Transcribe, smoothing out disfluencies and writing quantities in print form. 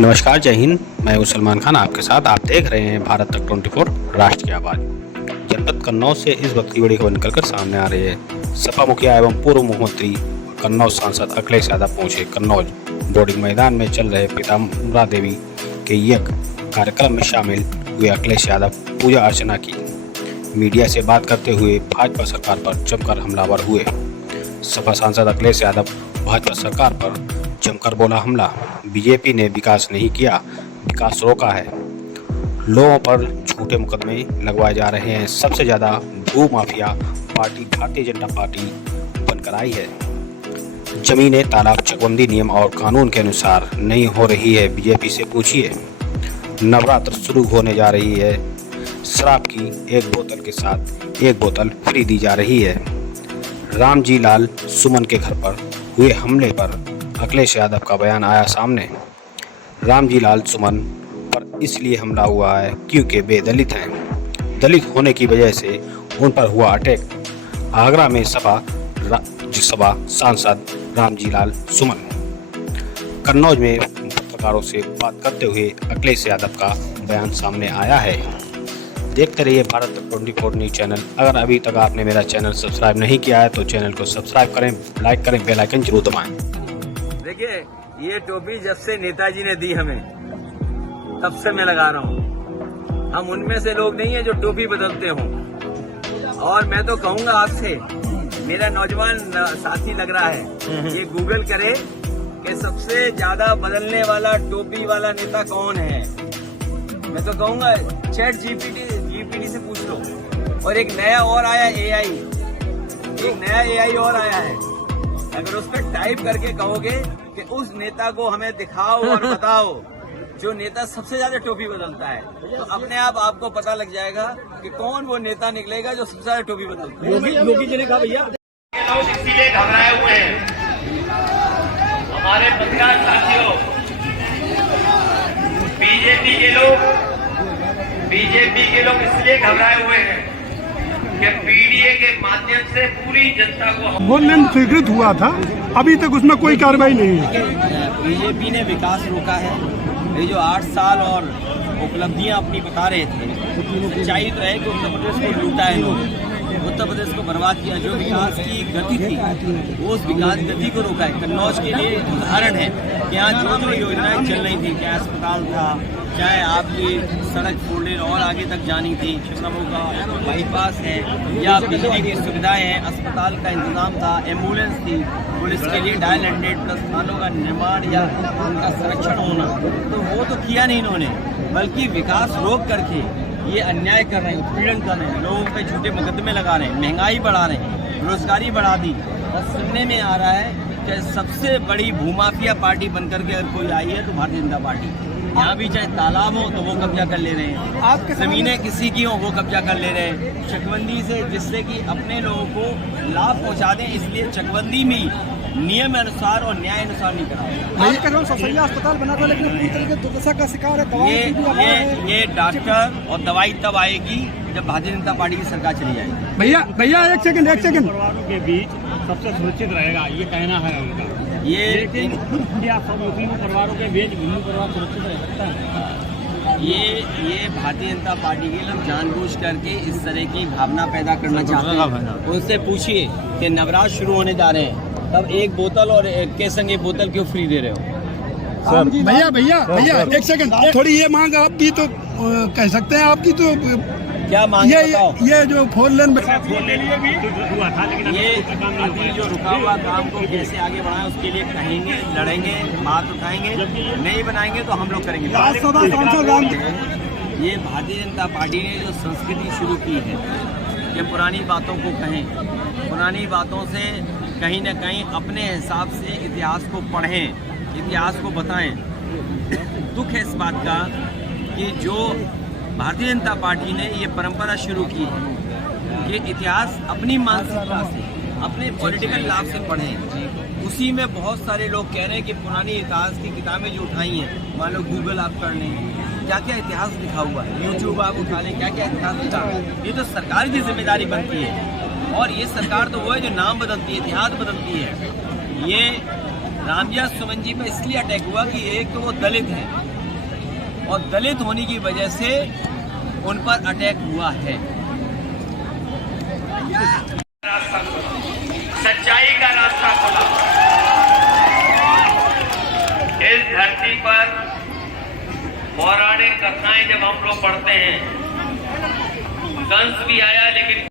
नमस्कार, जय हिंद। मैं हूं सलमान खान आपके साथ। आप देख रहे हैं भारत तक 24 राष्ट्र की आवाज़। जनपद कन्नौज से इस वक्त की बड़ी खबर निकलकर सामने आ रही है। सपा मुखिया एवं पूर्व मुख्यमंत्री कन्नौज सांसद अखिलेश यादव पहुंचे कन्नौज। बोर्डिंग मैदान में चल रहे पीताम्बरा देवी के यज्ञ कार्यक्रम में शामिल हुए अखिलेश यादव पूजा अर्चना की। मीडिया से बात करते हुए भाजपा सरकार पर जमकर हमलावर हुए। सपा सांसद अखिलेश यादव भाजपा सरकार पर जमकर बोला हमला। बीजेपी ने विकास नहीं किया, विकास रोका है। लोगों पर झूठे मुकदमे लगवाए जा रहे हैं। सबसे ज़्यादा भू mafia party Bharatiya Janata party बनकर आई है। जमीनें तालाब चकबंदी नियम और कानून के अनुसार नहीं हो रही है। बीजेपी से पूछिए। नवरात्र शुरू होने जा रही है। शराब की एक बोतल के साथ एक बोतल फ्री दी जा रही है। रामजी लाल सुमन के घर पर हुए हमले पर अखिलेश यादव का बयान आया सामने। रामजी लाल सुमन पर इसलिए हमला हुआ है क्योंकि वे दलित हैं। दलित होने की वजह से उन पर हुआ अटैक। आगरा में सपा सांसद रामजी लाल सुमन। कन्नौज में पत्रकारों से बात करते हुए अखिलेश यादव का बयान सामने आया है। देखते रहिए भारत तक 24 न्यूज़ चैनल। अगर अभी तक आपने मेरा चैनल सब्सक्राइब नहीं किया है तो चैनल को सब्सक्राइब करें, लाइक करें, बेल आइकन जरूर दबाएं। देखिए, ये टोपी जब से नेताजी ने दी हमें तब से मैं लगा रहा हूँ। हम उनमें से लोग नहीं है जो टोपी बदलते हों। और मैं तो कहूँगा आपसे, मेरा नौजवान साथी लग रहा है, ये गूगल करे कि सबसे ज्यादा बदलने वाला टोपी वाला नेता कौन है। मैं तो कहूँगा चैट जीपीटी से पूछ लो। और एक नया और आया एआई और आया है। अगर उस पर टाइप करके कहोगे कि उस नेता को हमें दिखाओ और बताओ जो नेता सबसे ज्यादा टोपी बदलता है, तो अपने आप आपको पता लग जाएगा कि कौन वो नेता निकलेगा जो सबसे ज्यादा टोपी बदलता है। योगी जी ने कहा भैया लोग इसीलिए घबराए हुए हैं। हमारे पत्रकार साथियों, बीजेपी के लोग इसलिए घबराए हुए हैं कि पीडीए के माध्यम से पूरी जनता को गोल्डन स्वीकृत हुआ था, अभी तक उसमें कोई कार्रवाई नहीं है। बीजेपी ने विकास रोका है। ये जो 8 साल और उपलब्धियां अपनी बता रहे थे, सच्चाई तो है कि उत्तर प्रदेश को लूटा है इन्होंने, उत्तर प्रदेश को बर्बाद किया। जो विकास की गति थी वो उस विकास गति को रोका है। कन्नौज के लिए उदाहरण है कि यहाँ जो योजनाएं चल रही थी, चाहे अस्पताल था, चाहे आपकी सड़क 4 लेन और आगे तक जानी थी, श्रमों का बाईपास है, या बिजली की सुविधाएं हैं, अस्पताल का इंतजाम था, एम्बुलेंस थी, पुलिस के लिए डायल 100+ थानों का निर्माण या उनका संरक्षण होना, तो वो तो किया नहीं इन्होंने, बल्कि विकास रोक करके ये अन्याय कर रहे हैं, उत्पीड़न कर रहे हैं, लोगों पे झूठे मुकदमे लगा रहे हैं, महंगाई बढ़ा रहे हैं, बेरोजगारी बढ़ा दी। और सुनने में आ रहा है कि सबसे बड़ी भूमाफिया पार्टी बनकर के अगर कोई आई है तो भारतीय जनता पार्टी। यहाँ भी चाहे तालाब हो तो वो कब्जा कर ले रहे हैं, जमीनें किसी की हो वो कब्जा कर ले रहे हैं, चकबंदी से, जिससे कि अपने लोगों को लाभ पहुँचा दें। इसलिए चकबंदी में नियम अनुसार और न्याय अनुसार नहीं करा। सफैया अस्पताल बना था लेकिन पूरी तरह से दुर्दशा का शिकार है। ये डॉक्टर और दवाई तब आएगी जब भारतीय जनता पार्टी की सरकार चली जाएगी। भैया एक सेकंड परिवारों के बीच सबसे सुरक्षित रहेगा, ये कहना है उनका। ये क्या सब मुस्लिम परिवारों के बीच हिंदू परिवार सुरक्षित रह सकता है? ये भारतीय जनता पार्टी के लोग जानबूझ करके इस तरह की भावना पैदा करना चाहते हैं। उनसे पूछिए कि नवरात्र शुरू होने जा रहे हैं, तब एक बोतल और एक के संग एक बोतल क्यों फ्री दे रहे हो? भैया एक सेकंड, थोड़ी ये मांग आप भी तो कह सकते हैं आपकी तो क्या मांग ये जो 4 लेन हुआ था, लेकिन ये अभी जो रुका हुआ काम को कैसे आगे बढ़ाएं उसके लिए कहेंगे, लड़ेंगे, बात उठाएंगे, नहीं बनाएंगे तो हम लोग करेंगे। ये भारतीय जनता पार्टी ने जो संस्कृति शुरू की है कि पुरानी बातों को कहें, पुरानी बातों से कहीं न कहीं अपने हिसाब से इतिहास को पढ़ें, इतिहास को बताएं। दुख है इस बात का कि जो भारतीय जनता पार्टी ने ये परंपरा शुरू की है कि इतिहास अपनी मानसिकता से, अपने पॉलिटिकल लाभ से पढ़ें। उसी में बहुत सारे लोग कह रहे हैं कि पुरानी इतिहास की किताबें जो उठाई हैं, मान लो गूगल आप कर लें, क्या क्या इतिहास लिखा हुआ है, यूट्यूब आप उठा लें, क्या क्या इतिहास लिखा है। ये तो सरकार की जिम्मेदारी बनती है। और ये सरकार तो वो है जो नाम बदलती है, इतिहास बदलती है। ये रामविलास सुमन जी पर इसलिए अटैक हुआ कि एक तो वो दलित हैं और दलित होने की वजह से उन पर अटैक हुआ है। सच्चाई का रास्ता खुला। इस धरती पर पौराणिक कथाएं जब हम लोग पढ़ते हैं, कंस भी आया लेकिन